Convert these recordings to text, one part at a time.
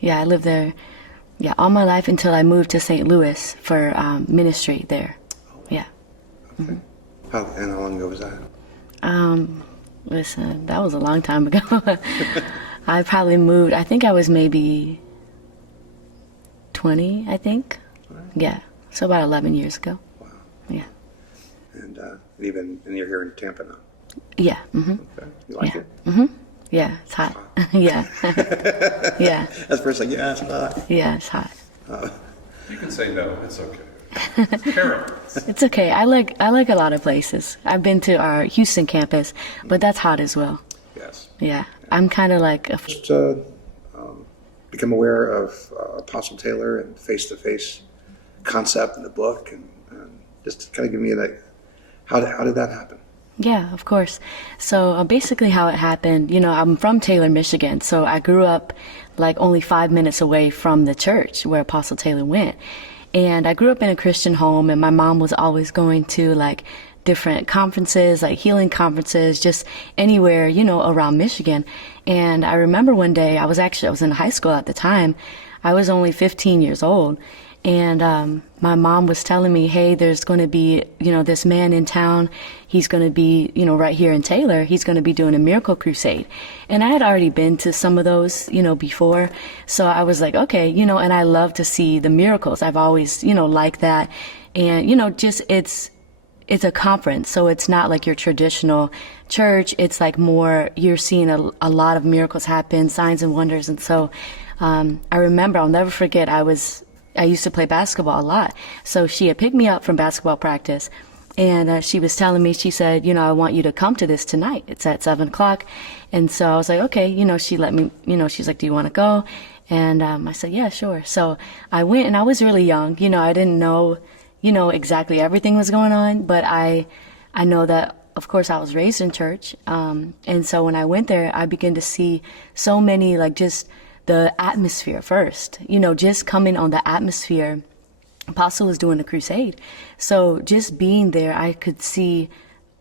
Yeah, I lived there, yeah, all my life until I moved to St. Louis for ministry there. Yeah. Okay. And how long ago was that? Listen, that was a long time ago. I probably moved, I think I was maybe 20, I think. Right. Yeah, so about 11 years ago. Wow. Yeah. And you're here in Tampa now. Yeah. Mm-hmm. Okay. You like Yeah. it? Mm-hmm. Yeah, it's hot. Yeah. Yeah. That's first like, yeah, it's hot. Yeah, it's hot. You can say no. It's okay. It's terrible. It's okay. I like a lot of places. I've been to our Houston campus, but that's hot as well. Yes. Yeah. I'm kind of like Just become aware of Apostle Taylor and face-to-face concept in the book, and just kind of give me how did that happen? Yeah, of course. So basically how it happened, I'm from Taylor, Michigan. So I grew up like only 5 minutes away from the church where Apostle Taylor went. And I grew up in a Christian home, and my mom was always going to like different conferences, like healing conferences, just anywhere, around Michigan. And I remember one day I was in high school at the time. I was only 15 years old. And my mom was telling me, hey, there's going to be, this man in town. He's going to be, right here in Taylor. He's going to be doing a miracle crusade. And I had already been to some of those, before. So I was like, okay, and I love to see the miracles. I've always, liked that. And, just it's a conference. So it's not like your traditional church. It's like more, you're seeing a lot of miracles happen, signs and wonders. And so I remember, I'll never forget, I used to play basketball a lot. So she had picked me up from basketball practice, and she was telling me, she said, I want you to come to this tonight. It's at 7:00. And so I was like, okay, she let me, she's like, do you want to go? And I said, yeah, sure. So I went, and I was really young. I didn't know, exactly everything was going on, but I know that, of course, I was raised in church. And so when I went there, I began to see so many, like, just the atmosphere first, just coming on the atmosphere. Apostle was doing a crusade. So just being there, I could see,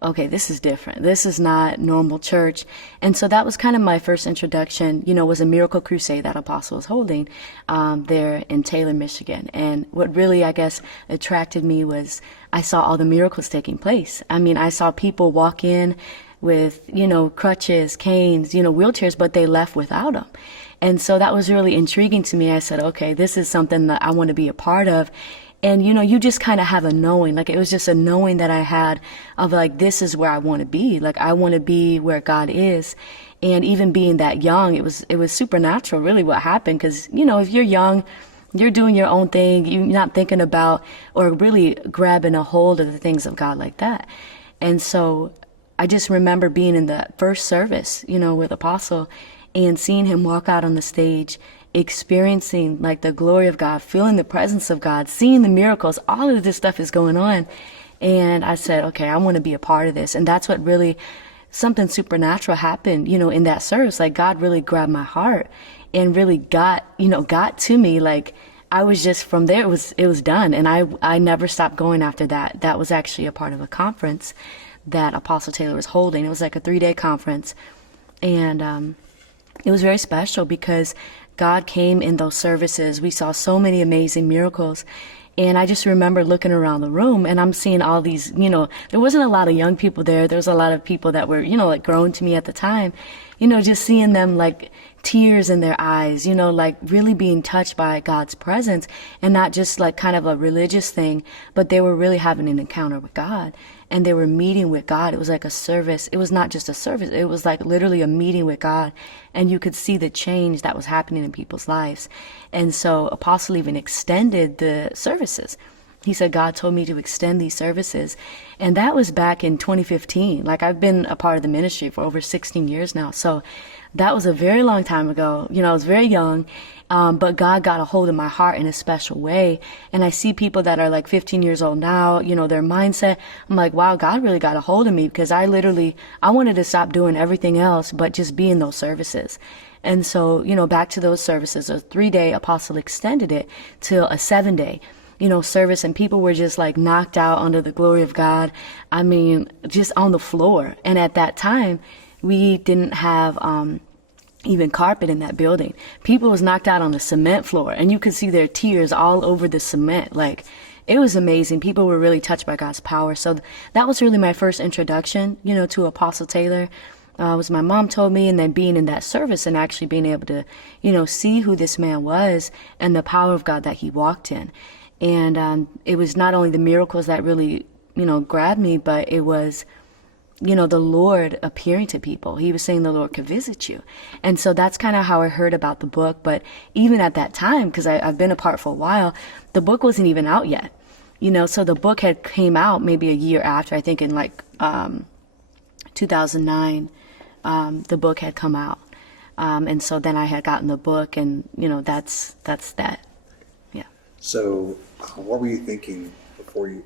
okay, this is different. This is not normal church. And so that was kind of my first introduction, was a miracle crusade that Apostle was holding there in Taylor, Michigan. And what really, I guess, attracted me was I saw all the miracles taking place. I mean, I saw people walk in with, crutches, canes, wheelchairs, but they left without them. And so that was really intriguing to me. I said, okay, this is something that I want to be a part of. And, you just kind of have a knowing, like it was just a knowing that I had of like, this is where I want to be. Like, I want to be where God is. And even being that young, it was supernatural, really, what happened. Because, if you're young, you're doing your own thing. You're not thinking about or really grabbing a hold of the things of God like that. And so I just remember being in the first service, with Apostle, and seeing him walk out on the stage, experiencing like the glory of God, feeling the presence of God, seeing the miracles, all of this stuff is going on. And I said, okay, I want to be a part of this. And that's what really, something supernatural happened, in that service. Like, God really grabbed my heart and really got to me. Like, I was just, from there, it was done. And I never stopped going after that. That was actually a part of a conference that Apostle Taylor was holding. It was like a 3-day conference. And, it was very special because God came in those services. We saw so many amazing miracles. And I just remember looking around the room, and I'm seeing all these, there wasn't a lot of young people there. There was a lot of people that were, like grown to me at the time, just seeing them like tears in their eyes, like really being touched by God's presence, and not just like kind of a religious thing, but they were really having an encounter with God. And they were meeting with God. It was like a service. It was not just a service. It was like literally a meeting with God. And you could see the change that was happening in people's lives. And so Apostle even extended the services. He said, God told me to extend these services. And that was back in 2015. Like, I've been a part of the ministry for over 16 years now. So that was a very long time ago. I was very young. But God got a hold of my heart in a special way. And I see people that are like 15 years old now, their mindset. I'm like, wow, God really got a hold of me, because I wanted to stop doing everything else, but just be in those services. And so, back to those services, a 3-day, Apostle extended it to a 7-day, service. And people were just like knocked out under the glory of God. I mean, just on the floor. And at that time, we didn't have, even carpet in that building. People was knocked out on the cement floor, and you could see their tears all over the cement. Like, it was amazing. People were really touched by God's power. So that was really my first introduction, to Apostle Taylor. Was my mom told me, and then being in that service and actually being able to, see who this man was and the power of God that he walked in. And it was not only the miracles that really, grabbed me, but it was, the Lord appearing to people. He was saying the Lord could visit you. And so that's kind of how I heard about the book. But even at that time, because I've been apart for a while, the book wasn't even out yet. So the book had came out maybe a year after, I think in 2009, the book had come out. And so then I had gotten the book, and, that's that. Yeah. So what were you thinking before you,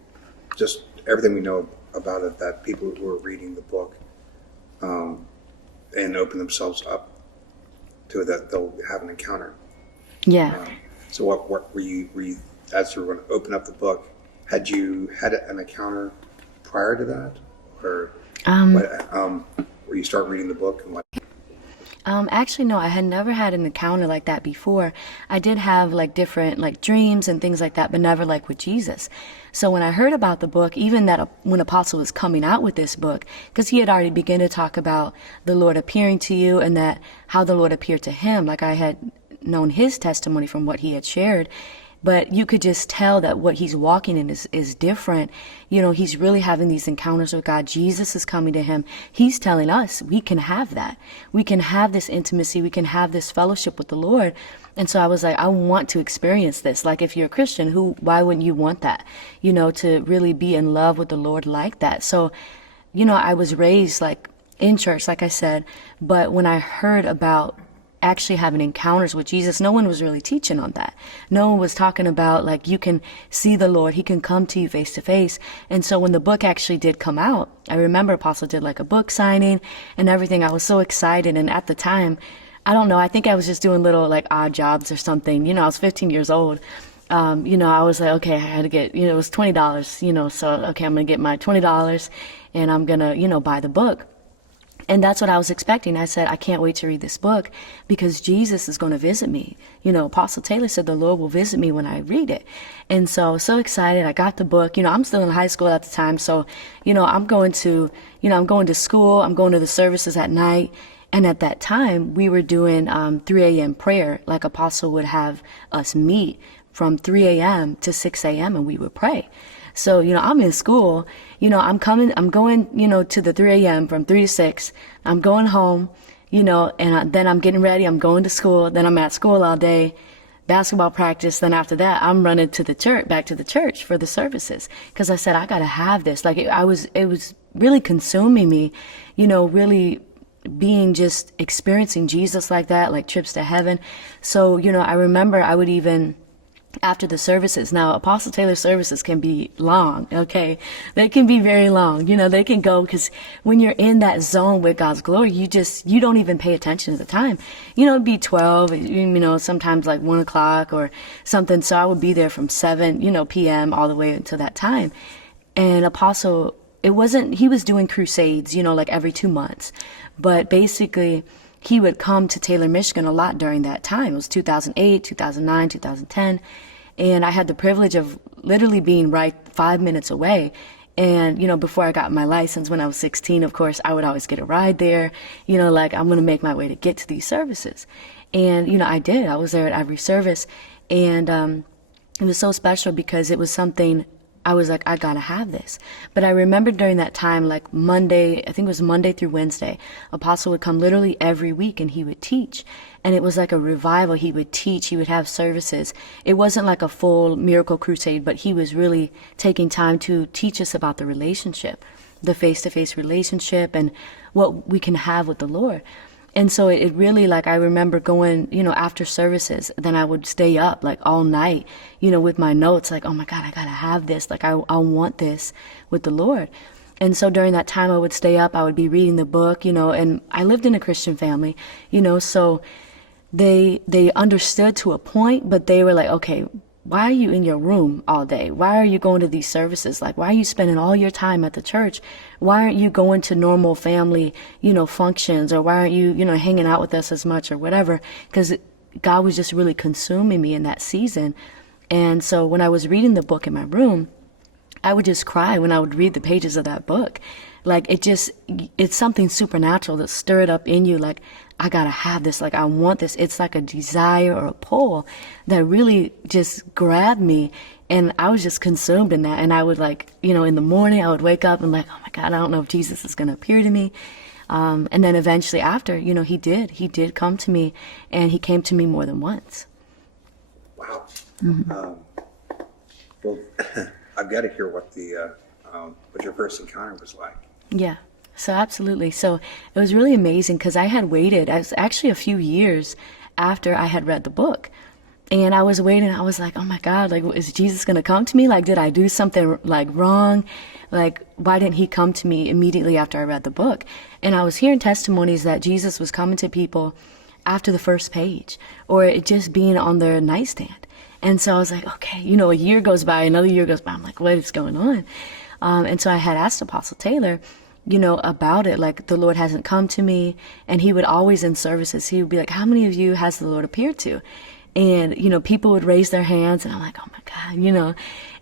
just everything we know about it, that people who are reading the book and open themselves up to it, that they'll have an encounter? Yeah. So what were you, as you were going to open up the book, had you had an encounter prior to that? Or where you start reading the book and what? Actually, no, I had never had an encounter like that before. I did have different dreams and things like that, but never with Jesus. So when I heard about the book, even that when Apostle was coming out with this book, because he had already begun to talk about the Lord appearing to you and that how the Lord appeared to him, I had known his testimony from what he had shared. But you could just tell that what he's walking in is different. He's really having these encounters with God. Jesus is coming to him. He's telling us we can have that. We can have this intimacy. We can have this fellowship with the Lord. And so I was like, I want to experience this. If you're a Christian, why wouldn't you want that? To really be in love with the Lord like that. So, I was raised in church, like I said, but when I heard about actually having encounters with Jesus, no one was really teaching on that. No one was talking about you can see the Lord, he can come to you face to face. And so when the book actually did come out, I remember Apostle did a book signing and everything. I was so excited. And at the time, I don't know, I think I was just doing little odd jobs or something. I was 15 years old. I was like, okay, I had to get, it was $20, so, okay, I'm going to get my $20 and I'm going to, buy the book. And that's what I was expecting. I said, I can't wait to read this book because Jesus is going to visit me. Apostle Taylor said the Lord will visit me when I read it. And so I was so excited. I got the book. I'm still in high school at the time. So, I'm going to school. I'm going to the services at night. And at that time, we were doing 3 a.m. prayer, Apostle would have us meet from 3 a.m. to 6 a.m. and we would pray. So, I'm in school, I'm going, to the 3 a.m. from 3 to 6. I'm going home, and then I'm getting ready. I'm going to school. Then I'm at school all day, basketball practice. Then after that, I'm running to the church, back to the church for the services. Cause I said, I got to have this. It was really consuming me, really being just experiencing Jesus like that, trips to heaven. So, I remember I would even, after the services. Now, Apostle Taylor services can be long, okay? They can be very long. They can go, because when you're in that zone with God's glory, you don't even pay attention to the time. It'd be 12, sometimes 1 o'clock or something. So I would be there from 7, p.m. all the way until that time. And Apostle, he was doing crusades, every 2 months. But basically, he would come to Taylor, Michigan a lot during that time. It was 2008, 2009, 2010. And I had the privilege of literally being right 5 minutes away. And, before I got my license when I was 16, of course, I would always get a ride there. I'm going to make my way to get to these services. And, I did. I was there at every service. And it was so special because it was something I was like, I gotta have this. But I remember during that time, Monday, I think it was Monday through Wednesday, Apostle would come literally every week and he would teach. And it was like a revival. He would teach, he would have services. It wasn't like a full miracle crusade, but he was really taking time to teach us about the relationship, the face-to-face relationship and what we can have with the Lord. And so it really, I remember going, after services, then I would stay up all night, with my notes, oh my God, I gotta have this. I want this with the Lord. And so during that time I would stay up, I would be reading the book, and I lived in a Christian family, so they understood to a point, but they were like, okay, why are you in your room all day? Why are you going to these services? Like, why are you spending all your time at the church? Why aren't you going to normal family, functions? Or why aren't you, hanging out with us as much or whatever? Because God was just really consuming me in that season. And so when I was reading the book in my room, I would just cry when I would read the pages of that book. Like, it's something supernatural that stirred up in you. Like, I gotta have this. Like, I want this. It's like a desire or a pull that really just grabbed me. And I was just consumed in that. And I would in the morning, I would wake up and like, oh my God, I don't know if Jesus is going to appear to me. And then eventually after, he did come to me, and he came to me more than once. Wow. Well, I've got to hear what your first encounter was like. Yeah. So absolutely. So it was really amazing because I had waited. I was actually a few years after I had read the book. And I was waiting. I was like, oh my God, like, is Jesus going to come to me? Like, did I do something like wrong? Like, why didn't he come to me immediately after I read the book? And I was hearing testimonies that Jesus was coming to people after the first page, or it just being on their nightstand. And so I was like, okay, a year goes by, another year goes by. I'm like, what is going on? And so I had asked Apostle Taylor, about it. Like, the Lord hasn't come to me. And he would always, in services, he would be like, how many of you has the Lord appeared to? And, people would raise their hands, and I'm like, oh my God,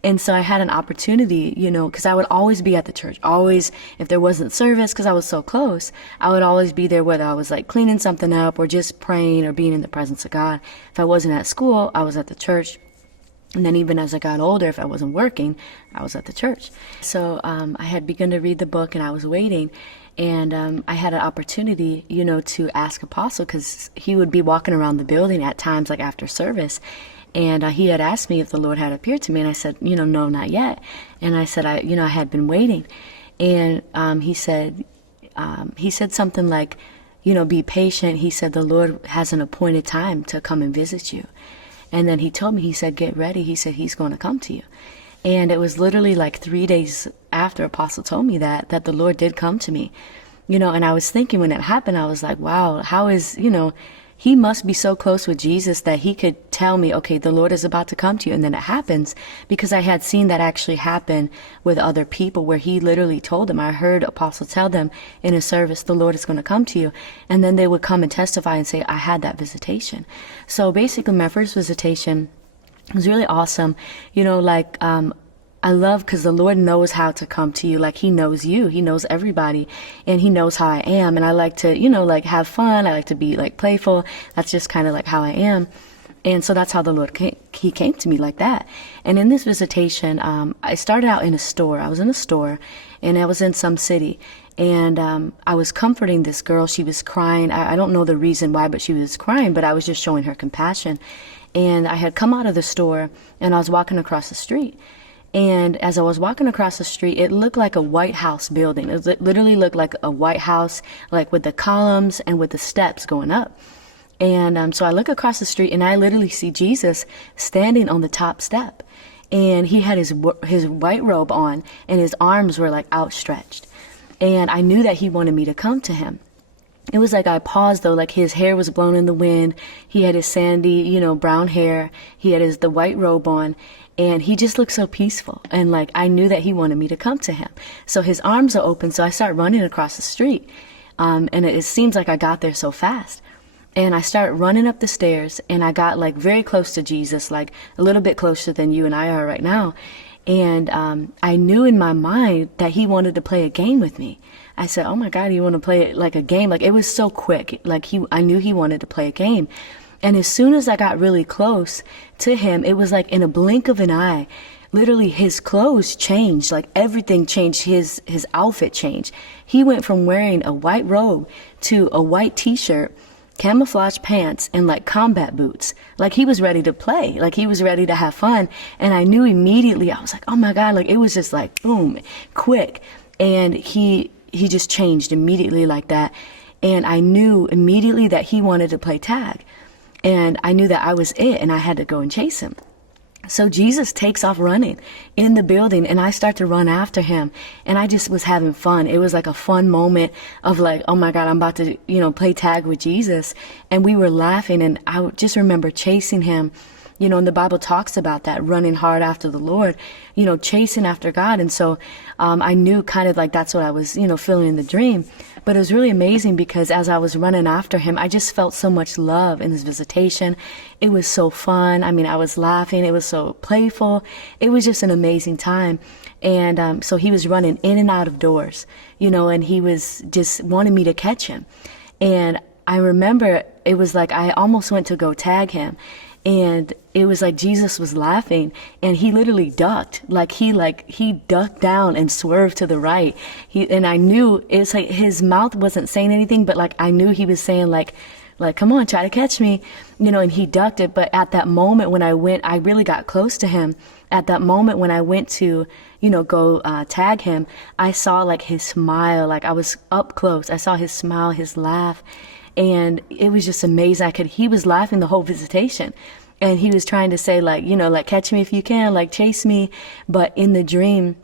And so I had an opportunity, because I would always be at the church, always, if there wasn't service, because I was so close, I would always be there, whether I was like cleaning something up or just praying or being in the presence of God. If I wasn't at school, I was at the church. And then even as I got older, if I wasn't working, I was at the church. So I had begun to read the book, and I was waiting. And I had an opportunity, to ask Apostle, because he would be walking around the building at times, like after service. And he had asked me if the Lord had appeared to me. And I said, no, not yet. And I said, I had been waiting. And he said something like, be patient. He said, the Lord has an appointed time to come and visit you. And then he told me, he said, get ready. He said, he's going to come to you. And it was literally like 3 days after Apostle told me that the Lord did come to me, and I was thinking when it happened, I was like, wow, how is, he must be so close with Jesus that he could tell me, okay, the Lord is about to come to you. And then it happens, because I had seen that actually happen with other people, where he literally told them. I heard Apostle tell them in a service, the Lord is going to come to you. And then they would come and testify and say, I had that visitation. So basically my first visitation was really awesome. I love, because the Lord knows how to come to you. Like, he knows you, he knows everybody, and he knows how I am. And I like to, have fun. I like to be playful. That's just kind of like how I am. And so that's how the Lord he came to me like that. And in this visitation, I started out in a store. I was in a store, and I was in some city. And I was comforting this girl. She was crying. I don't know the reason why, but she was crying, but I was just showing her compassion. And I had come out of the store, and I was walking across the street. And as I was walking across the street, it looked like a White House building. It literally looked like a White House, like with the columns and with the steps going up. And so I look across the street, and I literally see Jesus standing on the top step. And he had his white robe on, and his arms were outstretched. And I knew that he wanted me to come to him. It was like I paused, though, like his hair was blown in the wind. He had his sandy, brown hair. He had the white robe on. And he just looked so peaceful. And I knew that he wanted me to come to him. So his arms are open. So I start running across the street. And it seems like I got there so fast. And I start running up the stairs. And I got very close to Jesus, a little bit closer than you and I are right now. And I knew in my mind that he wanted to play a game with me. I said, oh my God, you want to play it like a game? It was so quick. I knew he wanted to play a game. And as soon as I got really close to him, it was in a blink of an eye, literally his clothes changed, everything changed, his outfit changed. He went from wearing a white robe to a white t-shirt, camouflage pants, and combat boots. He was ready to play, he was ready to have fun. And I knew immediately, I was like, oh my God, it was just boom, quick. And he just changed immediately like that. And I knew immediately that he wanted to play tag. And I knew that I was it, and I had to go and chase him. So Jesus takes off running in the building, and I start to run after him. And I just was having fun. It was a fun moment of oh my God, I'm about to, play tag with Jesus. And we were laughing, and I just remember chasing him. and the Bible talks about that, running hard after the Lord, chasing after God. And so I knew kind of like that's what I was, feeling in the dream. But it was really amazing because as I was running after him, I just felt so much love in his visitation. It was so fun. I mean, I was laughing. It was so playful. It was just an amazing time. And so he was running in and out of doors, and he was just wanting me to catch him. And I remember it was like I almost went to go tag him. And it was like Jesus was laughing, and he literally ducked, he ducked down and swerved to the right. And I knew it's like his mouth wasn't saying anything, but like I knew he was saying like, come on, try to catch me, and he ducked it. But at that moment when I really got close to him. At that moment when I went to, go tag him, I saw like his smile, like I was up close. I saw his smile, his laugh. And it was just amazing. He was laughing the whole visitation. And he was trying to say like, catch me if you can, like chase me. But in the dream,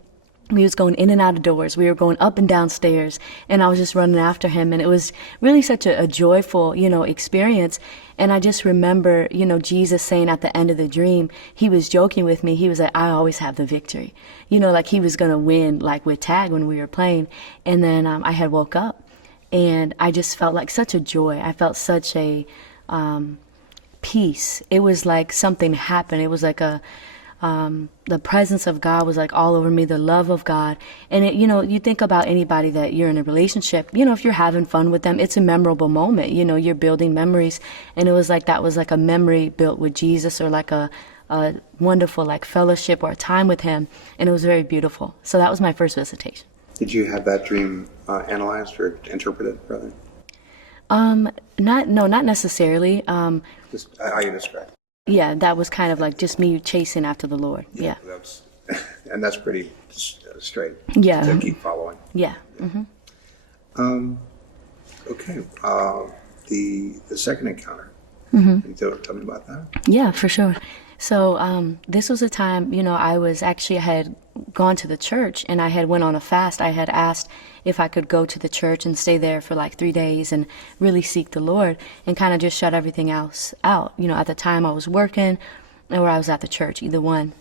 we was going in and out of doors. We were going up and down stairs, and I was just running after him. And it was really such a joyful, experience. And I just remember, Jesus saying at the end of the dream, he was joking with me. He was like, I always have the victory, like he was going to win, like with tag when we were playing. And then I had woke up. And I just felt like such a joy. I felt such a peace. It was like something happened. It was like the presence of God was like all over me, the love of God. And it, you think about anybody that you're in a relationship, if you're having fun with them, it's a memorable moment. You're building memories. And it was like that was like a memory built with Jesus, or like a wonderful like fellowship or a time with him. And it was very beautiful. So that was my first visitation. Did you have that dream analyzed or interpreted, rather? Not necessarily. Just how you described it. Yeah, that was kind of like just me chasing after the Lord. Yeah. And that's pretty straight. Yeah. To keep following. Yeah. Mm-hmm. Okay. The second encounter. Mm-hmm. Can you tell me about that? Yeah, for sure. So this was a time, I had gone to the church, and I had went on a fast. I had asked if I could go to the church and stay there for like 3 days and really seek the Lord and kind of just shut everything else out. At the time I was working or I was at the church, either one.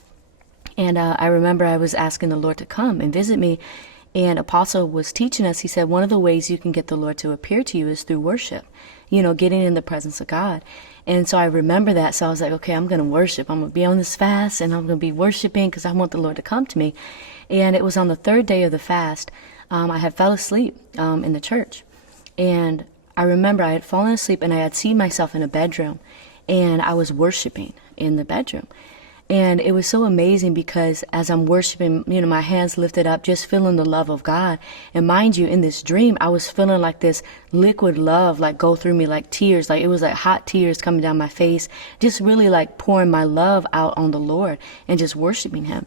And I remember I was asking the Lord to come and visit me. And Apostle was teaching us, he said, one of the ways you can get the Lord to appear to you is through worship, getting in the presence of God. And so I remember that. So I was like, okay, I'm going to worship. I'm going to be on this fast, and I'm going to be worshiping because I want the Lord to come to me. And it was on the third day of the fast. I had fell asleep in the church. And I remember I had fallen asleep, and I had seen myself in a bedroom, and I was worshiping in the bedroom. And it was so amazing because as I'm worshiping, my hands lifted up, just feeling the love of God. And mind you, in this dream, I was feeling like this liquid love, like go through me like tears, like it was like hot tears coming down my face, just really like pouring my love out on the Lord and just worshiping him.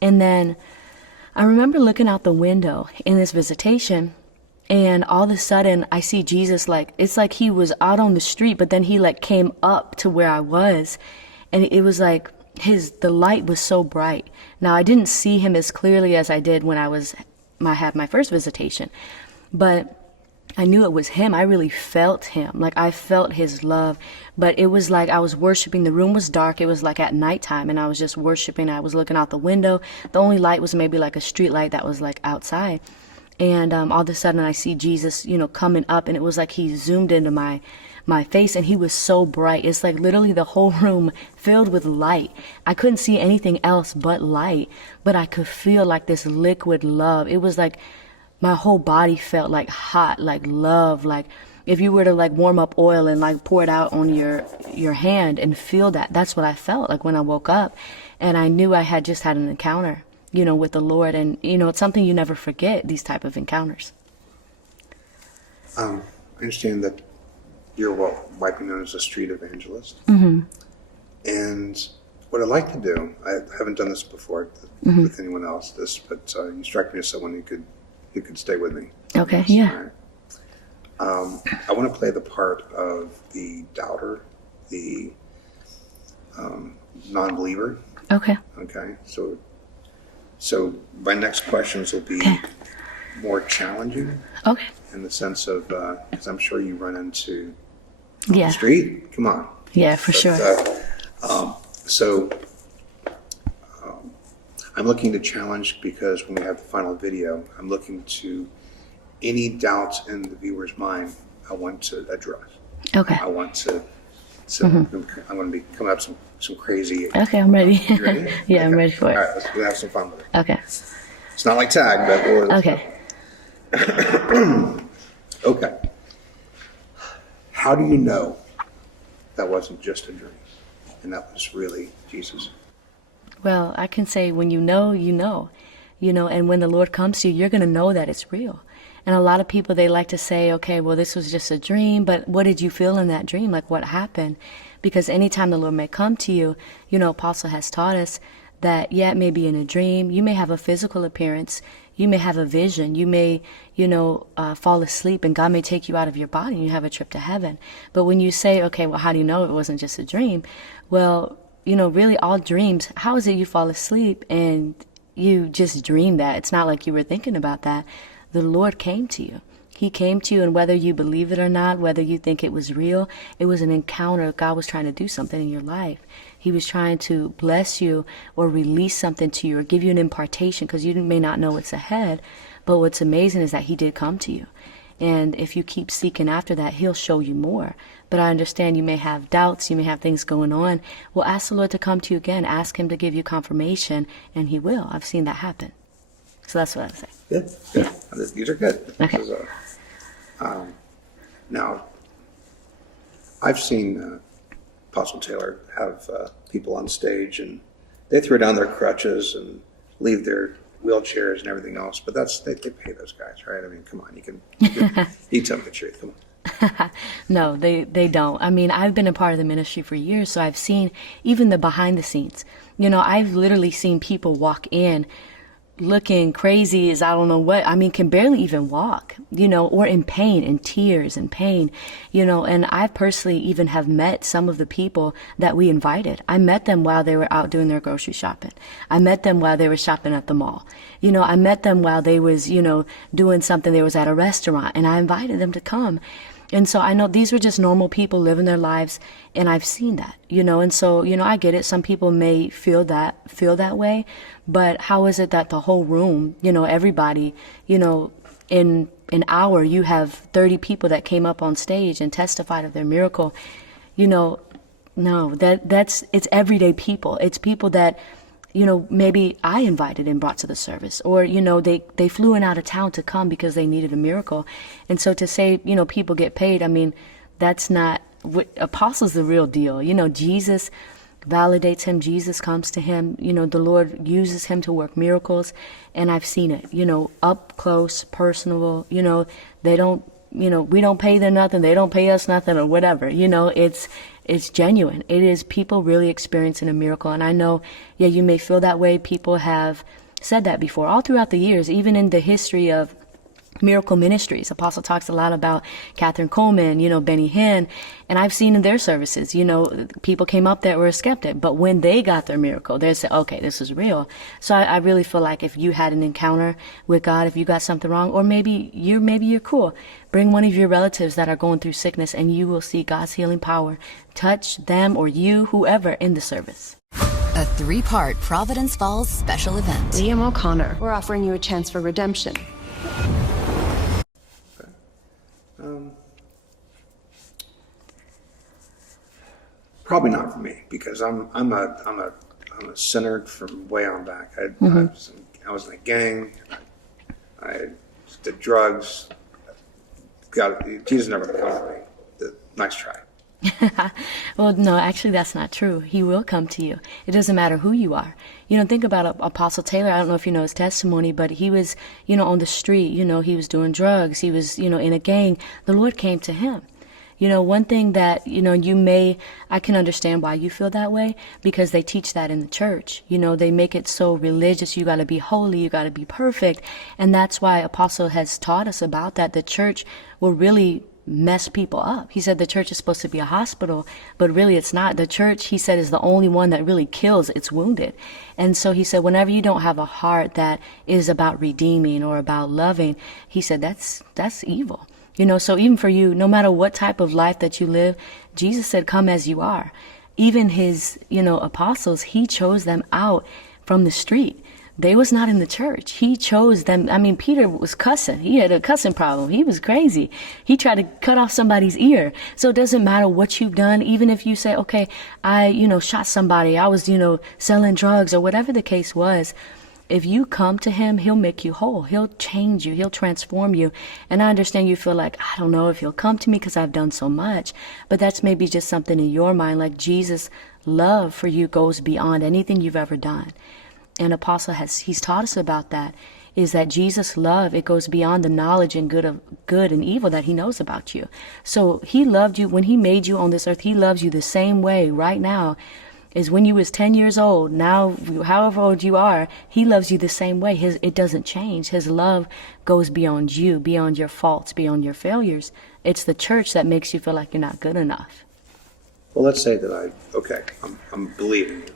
And then I remember looking out the window in this visitation, and all of a sudden I see Jesus, like, it's like he was out on the street, but then he like came up to where I was. And it was like, the light was so bright. Now I didn't see him as clearly as I did when I had my first visitation, but I knew it was him. I really felt him. Like I felt his love, but it was like I was worshiping. The room was dark. It was like at nighttime, and I was just worshiping. I was looking out the window. The only light was maybe like a street light that was like outside. And all of a sudden I see Jesus, coming up, and it was like he zoomed into my face, and he was so bright. It's like literally the whole room filled with light. I couldn't see anything else but light, but I could feel like this liquid love. It was like my whole body felt like hot, like love, like if you were to like warm up oil and like pour it out on your hand and feel that. That's what I felt like when I woke up. And I knew I had just had an encounter, with the Lord. And, it's something you never forget, these type of encounters. I understand that you're what might be known as a street evangelist. Mm-hmm. And what I'd like to do, I haven't done this before with anyone else, but you strike me as someone who could stay with me. Okay, yeah. Right. I want to play the part of the doubter, the non-believer. Okay. Okay. So my next questions will be more challenging. Okay. In the sense of, because I'm sure you run into the street. Come on. Yeah, for sure. So I'm looking to challenge, because when we have the final video, I'm looking to any doubts in the viewer's mind, I want to address. Okay. I want to, so I'm going to be coming up some crazy. Okay, I'm ready. You ready? Yeah, I'm Okay. ready for it. All right, we'll have some fun with it. Okay. It's not like tag, but we'll. Okay. Okay. How do you know that wasn't just a dream and that was really Jesus? Well, I can say when you know, and when the Lord comes to you, you're going to know that it's real. And a lot of people, they like to say, okay, well, this was just a dream, but what did you feel in that dream? Like, what happened? Because anytime the Lord may come to you, Apostle has taught us that, yeah, it may be in a dream. You may have a physical appearance. You may have a vision. You may, fall asleep and God may take you out of your body and you have a trip to heaven. But when you say, okay, well, how do you know it wasn't just a dream? Well, really all dreams, how is it you fall asleep and you just dream that? It's not like you were thinking about that. The Lord came to you. He came to you, and whether you believe it or not, whether you think it was real, it was an encounter. God was trying to do something in your life. He was trying to bless you or release something to you or give you an impartation, because you may not know what's ahead. But what's amazing is that he did come to you. And if you keep seeking after that, he'll show you more. But I understand you may have doubts, you may have things going on. Well, ask the Lord to come to you again. Ask him to give you confirmation, and he will. I've seen that happen. So that's what I would say. Good. Good. These are good. Okay. This is now, I've seen Apostle Taylor have people on stage, and they throw down their crutches and leave their wheelchairs and everything else. But they pay those guys, right? I mean, come on, you can tell me the truth. Come on. No, they don't. I mean, I've been a part of the ministry for years, so I've seen even the behind the scenes. I've literally seen people walk in looking crazy as I don't know what. I mean, can barely even walk, or in pain, in tears and pain, and I personally even have met some of the people that we invited. I met them while they were out doing their grocery shopping. I met them while they were shopping at the mall. I met them while they was, doing something. They was at a restaurant, and I invited them to come. And so I know these were just normal people living their lives, and I've seen that, and so, I get it. Some people may feel that way, but how is it that the whole room, everybody, in an hour, you have 30 people that came up on stage and testified of their miracle? No, it's everyday people. It's people that, maybe I invited and brought to the service, or, they flew in out of town to come because they needed a miracle. And so to say, people get paid, I mean, that's not what Apostle's the real deal. Jesus validates him. Jesus comes to him. The Lord uses him to work miracles. And I've seen it, up close, personal, they don't, we don't pay them nothing. They don't pay us nothing or whatever, it's genuine. It is people really experiencing a miracle. And I know, yeah, you may feel that way. People have said that before all throughout the years, even in the history of miracle ministries. Apostle talks a lot about Catherine Coleman, Benny Hinn, and I've seen in their services, people came up that were a skeptic, but when they got their miracle, they said, okay, this is real. So I really feel like if you had an encounter with God, if you got something wrong, or maybe you're cool, bring one of your relatives that are going through sickness, and you will see God's healing power touch them or you, whoever, in the service. A 3-part Providence Falls special event. Liam O'Connor, we're offering you a chance for redemption. Probably not for me, because I'm a sinner from way on back. I was in a gang. I did drugs. Jesus never covered me. Nice try. Well, no, actually, that's not true. He will come to you. It doesn't matter who you are. Think about Apostle Taylor. I don't know if you know his testimony, but he was, on the street. He was doing drugs. He was, in a gang. The Lord came to him. One thing that, I can understand why you feel that way, because they teach that in the church. They make it so religious. You got to be holy. You got to be perfect. And that's why Apostle has taught us about that. The church will really mess people up. He said the church is supposed to be a hospital, but really it's not. The church, he said, is the only one that really kills. It's wounded. And so he said, whenever you don't have a heart that is about redeeming or about loving, he said, that's evil. So even for you, no matter what type of life that you live, Jesus said, come as you are. even his, apostles, he chose them out from the street. They was not in the church. He chose them. I mean, Peter was cussing. He had a cussing problem. He was crazy. He tried to cut off somebody's ear. So it doesn't matter what you've done. Even if you say, okay, I, shot somebody. I was, selling drugs or whatever the case was. If you come to him, he'll make you whole. He'll change you. He'll transform you. And I understand you feel like, I don't know if he'll come to me because I've done so much. But that's maybe just something in your mind. Like Jesus' love for you goes beyond anything you've ever done. And Apostle he's taught us about that, is that Jesus' love, it goes beyond the knowledge and good and evil that he knows about you. So he loved you when he made you on this earth. He loves you the same way right now as when you was 10 years old. Now, however old you are, he loves you the same way. It doesn't change. His love goes beyond you, beyond your faults, beyond your failures. It's the church that makes you feel like you're not good enough. Well, let's say that I'm believing you.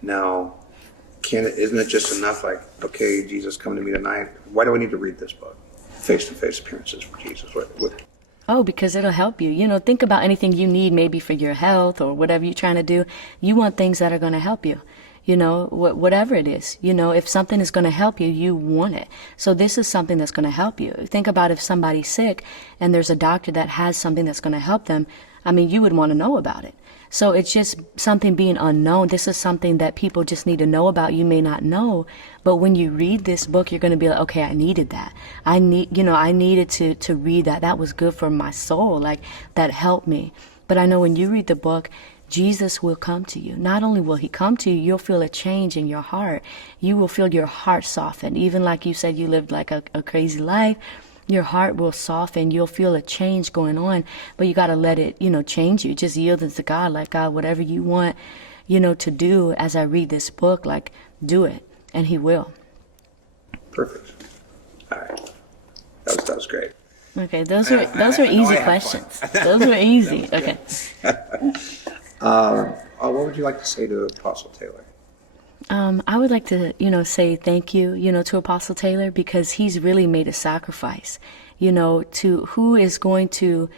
Now, isn't it just enough, like, okay, Jesus, come to me tonight? Why do I need to read this book? Face-to-face appearances for Jesus. Oh, because it'll help you. Think about anything you need, maybe for your health or whatever you're trying to do. You want things that are going to help you. Whatever it is, if something is going to help you, you want it. So this is something that's going to help you. Think about if somebody's sick and there's a doctor that has something that's going to help them. I mean, you would want to know about it. So it's just something being unknown. This is something that people just need to know about. You may not know, but when you read this book, you're going to be like, okay, I needed that. I needed to read that. That was good for my soul. Like, that helped me. But I know when you read the book, Jesus will come to you. Not only will he come to you, you'll feel a change in your heart. You will feel your heart soften. Even like you said, you lived like a crazy life. Your heart will soften. You'll feel a change going on, but you got to let it, change you. Just yield it to God. Like, God, whatever you want, to do as I read this book, like, do it, and he will. Perfect. All right. That was great. Okay, those are easy questions. Those were easy. Okay. What would you like to say to Apostle Taylor? I would like to, say thank you, to Apostle Taylor, because he's really made a sacrifice, to who is going to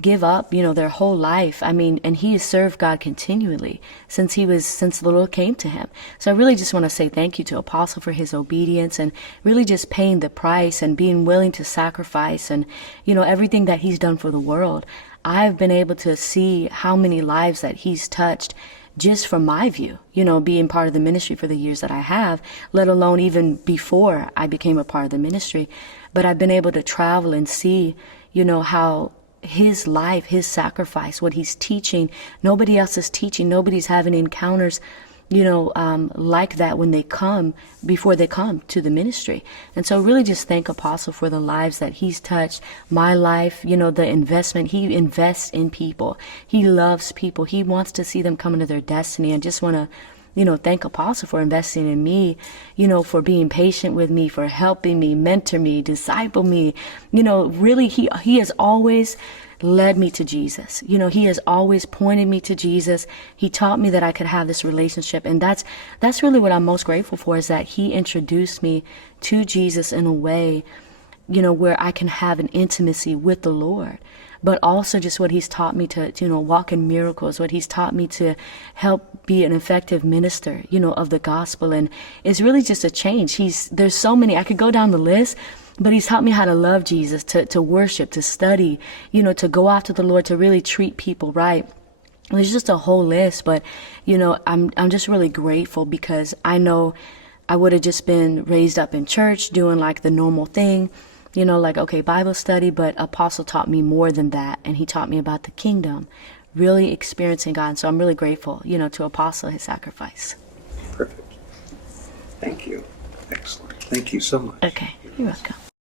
give up, their whole life. I mean, and he has served God continually since the Lord came to him. So I really just want to say thank you to Apostle for his obedience and really just paying the price and being willing to sacrifice and, everything that he's done for the world. I've been able to see how many lives that he's touched just from my view, being part of the ministry for the years that I have, let alone even before I became a part of the ministry. But I've been able to travel and see, how his life, his sacrifice, what he's teaching, nobody else is teaching. Nobody's having encounters, like that before they come to the ministry. And so really just thank Apostle for the lives that he's touched, my life, the investment. He invests in people. He loves people. He wants to see them come into their destiny. And just want to, thank Apostle for investing in me, for being patient with me, for helping me, mentor me, disciple me. Really, he has always led me to Jesus. He has always pointed me to Jesus. He taught me that I could have this relationship. And that's really what I'm most grateful for, is that he introduced me to Jesus in a way, where I can have an intimacy with the Lord. But also just what he's taught me to, walk in miracles, what he's taught me to help be an effective minister, of the gospel. And it's really just a change. There's so many, I could go down the list, but he's taught me how to love Jesus, to worship, to study, to go after the Lord, to really treat people right. There's just a whole list, but, I'm just really grateful, because I know I would have just been raised up in church doing like the normal thing, like, okay, Bible study, but Apostle taught me more than that. And he taught me about the kingdom, really experiencing God. And so I'm really grateful, to Apostle, his sacrifice. Perfect. Thank you. Excellent. Thank you so much. Okay, you're welcome.